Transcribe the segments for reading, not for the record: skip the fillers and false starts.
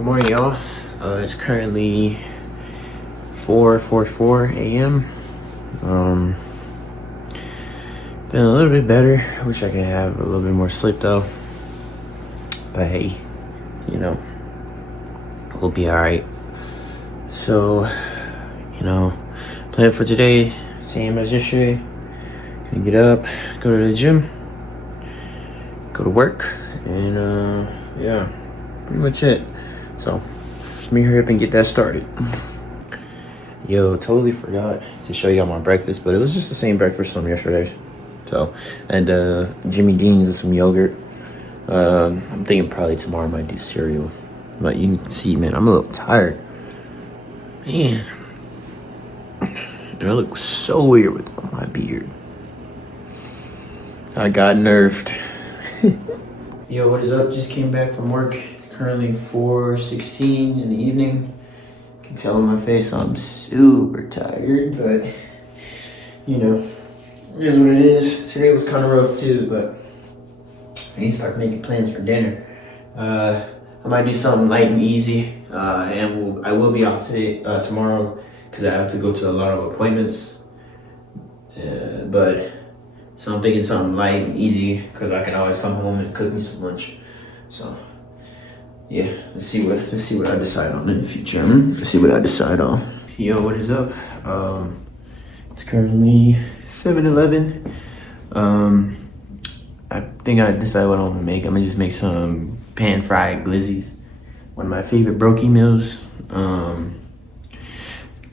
Good morning, y'all. It's currently 4:44 a.m. Feeling a little bit better. Wish I could have a little bit more sleep though. But hey, you know, we'll be all right. So, plan for today, same as yesterday. Gonna get up, go to the gym, go to work, and yeah, pretty much it. So let me hurry up and get that started. Yo, totally forgot to show y'all my breakfast, but it was just the same breakfast from yesterday. So, and Jimmy Dean's and some yogurt. I'm thinking probably tomorrow I might do cereal. But you can see, man, I'm a little tired. Man, I look so weird with my beard. I got nerfed. Yo, what is up? Just came back from work. It's currently 4:16 in the evening. You can tell on my face I'm super tired, but it is what it is. Today was kind of rough too, but I need to start making plans for dinner. I might do something light and easy, and I will be off tomorrow, because I have to go to a lot of appointments. So I'm thinking something light and easy, because I can always come home and cook me some lunch. So yeah, let's see what I decide on in the future. Let's see what I decide on. Yo, what is up? It's currently 7:11. I think I decided what I'm gonna make. I'm gonna just make some pan-fried glizzies. One of my favorite brokey meals.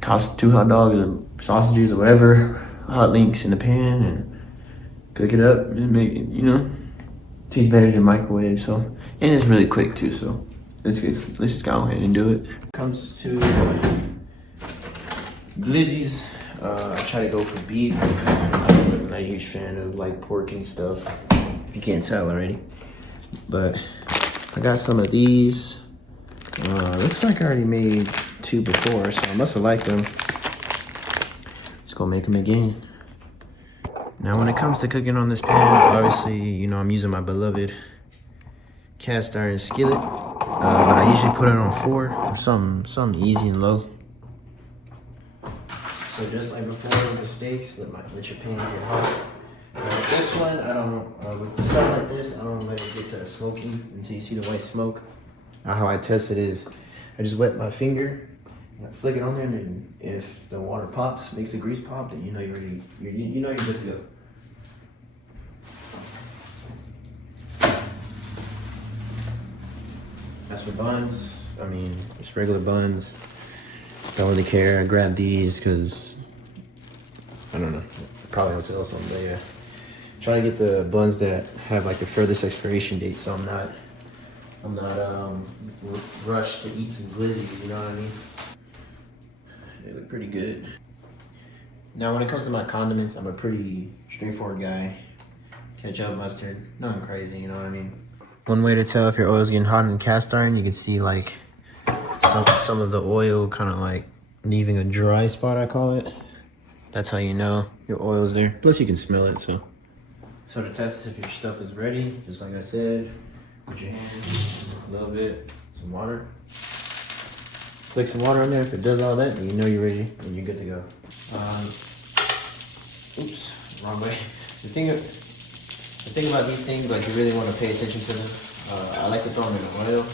Toss 2 hot dogs or sausages or whatever, hot links in the pan, and cook it up and make it, tastes better than microwave. So, and it's really quick too. So let's just go ahead and do it. Comes to glizzies, I try to go for beef. I'm not a huge fan of like pork and stuff, if you can't tell already. But I got some of these. Looks like I already made 2 before, so I must have liked them. Let's go make them again. Now, when it comes to cooking on this pan, obviously, I'm using my beloved cast iron skillet, but I usually put it on 4, something easy and low. So just like before with the steaks, let your pan get hot. Now with this one, with stuff like this, I don't let it get to the smoky until you see the white smoke. How I test it is, I just wet my finger, flick it on there, and if the water pops, makes the grease pop, then you're ready. You're good to go. As for buns, just regular buns. Don't really care. I grab these because I don't know. Probably will sell some, but yeah. Try to get the buns that have like the furthest expiration date, so I'm not rushed to eat some glizzy. You know what I mean? They look pretty good. Now, when it comes to my condiments, I'm a pretty straightforward guy. Ketchup, mustard, nothing crazy. You know what I mean? One way to tell if your oil's getting hot in cast iron, you can see like some of the oil kind of like leaving a dry spot, I call it. That's how you know your oil's there. Plus you can smell it, so to test if your stuff is ready, just like I said, put your hands, a little bit, some water. Flick some water on there. If it does all that, then you know you're ready and you're good to go. Oops, wrong way. The thing about these things, like, you really want to pay attention to them. I like to throw them in oil.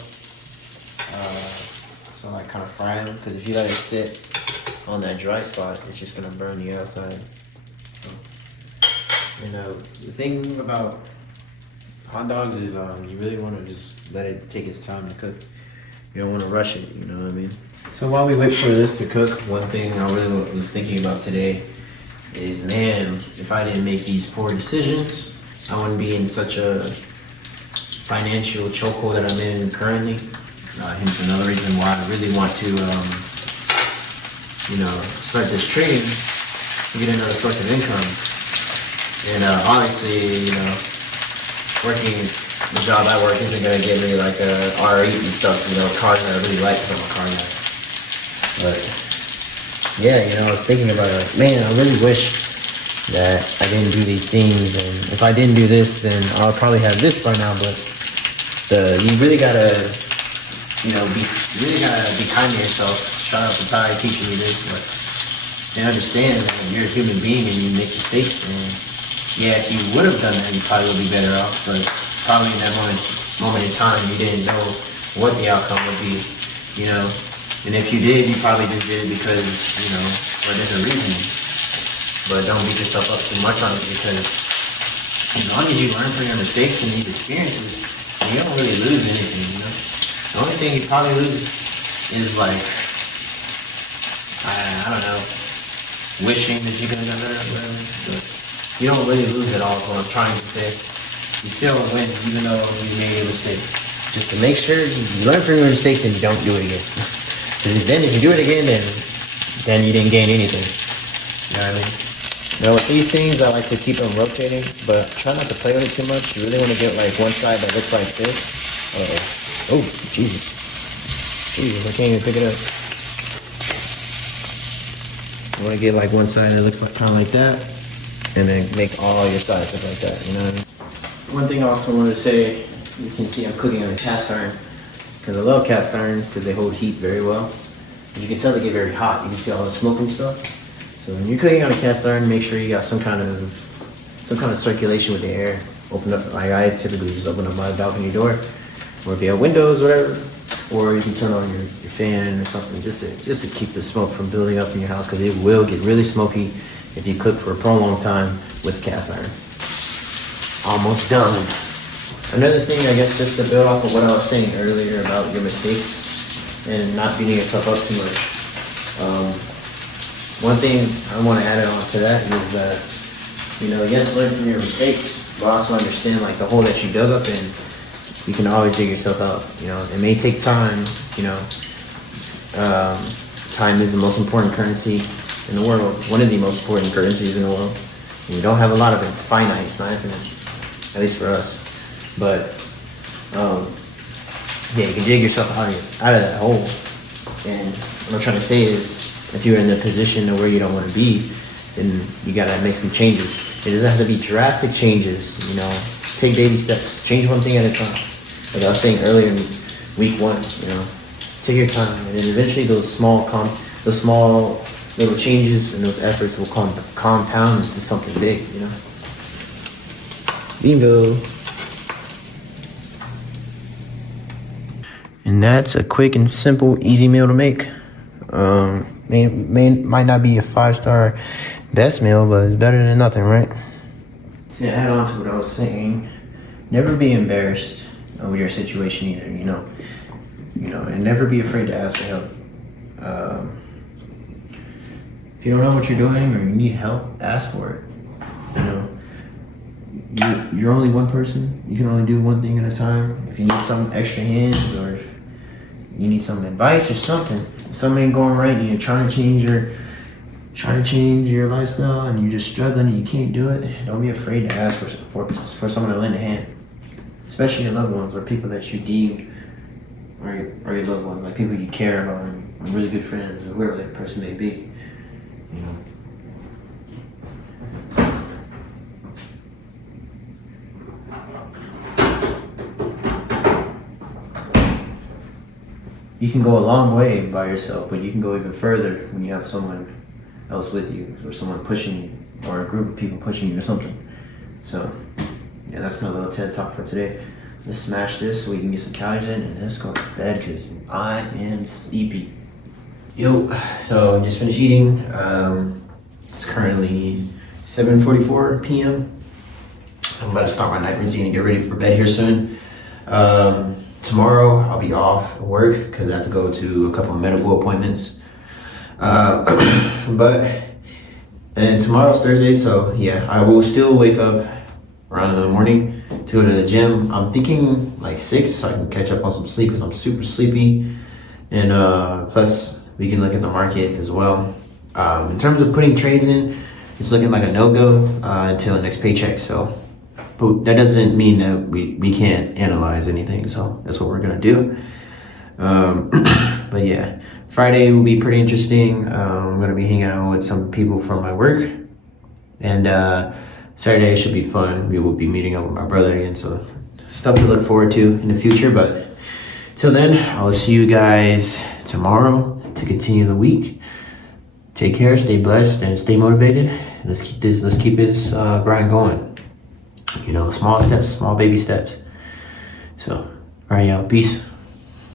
So I kind of fry them, because if you let it sit on that dry spot, it's just going to burn the outside. So, the thing about hot dogs is you really want to just let it take its time to cook. You don't want to rush it, you know what I mean? So while we wait for this to cook, one thing I really was thinking about today is, man, if I didn't make these poor decisions, I wouldn't be in such a financial chokehold that I'm in currently. Hence another reason why I really want to, start this trading to get another source of income. And obviously, working the job I work isn't gonna get me like a R8 and stuff. Cars that I really like, because I'm a car guy. But yeah, I was thinking about it. Like, man, I really wish that I didn't do these things, and if I didn't do this, then I'll probably have this by now. But you really gotta you really gotta be kind to yourself. Shout out to Ty teaching me this, but they understand that you're a human being and you make mistakes. And yeah, if you would have done that, you probably would be better off. But probably in that moment in time, you didn't know what the outcome would be, you know. And if you did, you probably just did it because, for a different reason. But don't beat yourself up too much on it, because as long as you learn from your mistakes and these experiences, you don't really lose anything, you know. The only thing you probably lose is like, I don't know, wishing that you could have done better or whatever. But you don't really lose at all, is what I'm trying to say. You still win, even though you made a mistake. Just to make sure you learn from your mistakes and you don't do it again. Because then if you do it again, then you didn't gain anything. You know what I mean? Now with these things, I like to keep them rotating, but try not to play with it too much. You really want to get like one side that looks like this. Oh, Jesus. Jesus, I can't even pick it up. You want to get like one side that looks like kind of like that, and then make all your sides look like that, you know what I mean? One thing I also wanted to say, you can see I'm cooking on a cast iron, because I love cast irons because they hold heat very well. You can tell they get very hot. You can see all the smoke and stuff. So when you're cooking on a cast iron, make sure you got some kind of circulation with the air. Open up, like I typically just open up my balcony door, or if you have windows, whatever, or you can turn on your fan or something just to keep the smoke from building up in your house, because it will get really smoky if you cook for a prolonged time with cast iron. Almost done. Another thing, I guess, just to build off of what I was saying earlier about your mistakes and not beating yourself up too much. One thing I want to add on to that is that, yes, learn from your mistakes, but also understand like the hole that you dug up in, you can always dig yourself out. It may take time, time is the most important currency in the world, one of the most important currencies in the world. And we don't have a lot of it, it's finite, it's not infinite, at least for us. But, yeah, you can dig yourself out of that hole. And what I'm trying to say is, if you're in the position of where you don't want to be, then you gotta make some changes. It doesn't have to be drastic changes, take baby steps, change one thing at a time. Like I was saying earlier in week 1, take your time, and then eventually those small little changes and those efforts will compound into something big, Bingo. And that's a quick and simple, easy meal to make. Might not be a 5-star best meal, but it's better than nothing, right? To add on to what I was saying, never be embarrassed with your situation either, and never be afraid to ask for help. If you don't know what you're doing or you need help, ask for it. You're only one person. You can only do one thing at a time. If you need some extra hands, or if you need some advice or something ain't going right, and you're trying to change your lifestyle and you're just struggling and you can't do it, don't be afraid to ask for someone to lend a hand, especially your loved ones or people that you deem or your loved ones, like people you care about and really good friends or whoever that person may be. You can go a long way by yourself, but you can go even further when you have someone else with you, or someone pushing you, or a group of people pushing you or something. So, yeah, that's my little TED Talk for today. Let's smash this so we can get some calories in, and let's go to bed because I am sleepy. Yo, so I just finished eating. It's currently 7:44 p.m. I'm about to start my night routine and get ready for bed here soon. Tomorrow I'll be off work because I have to go to a couple of medical appointments. And tomorrow's Thursday, so yeah, I will still wake up around in the morning to go to the gym. I'm thinking like 6 so I can catch up on some sleep because I'm super sleepy. And plus we can look at the market as well. In terms of putting trades in, it's looking like a no-go until the next paycheck. So, but that doesn't mean that we can't analyze anything. So that's what we're gonna do. But yeah, Friday will be pretty interesting. I'm gonna be hanging out with some people from my work, and Saturday should be fun. We will be meeting up with my brother again, so stuff to look forward to in the future. But Till then, I'll see you guys tomorrow to continue the week. Take care, stay blessed, and stay motivated. Let's keep this grind going. You know, small steps, small baby steps. So, all right, y'all, peace.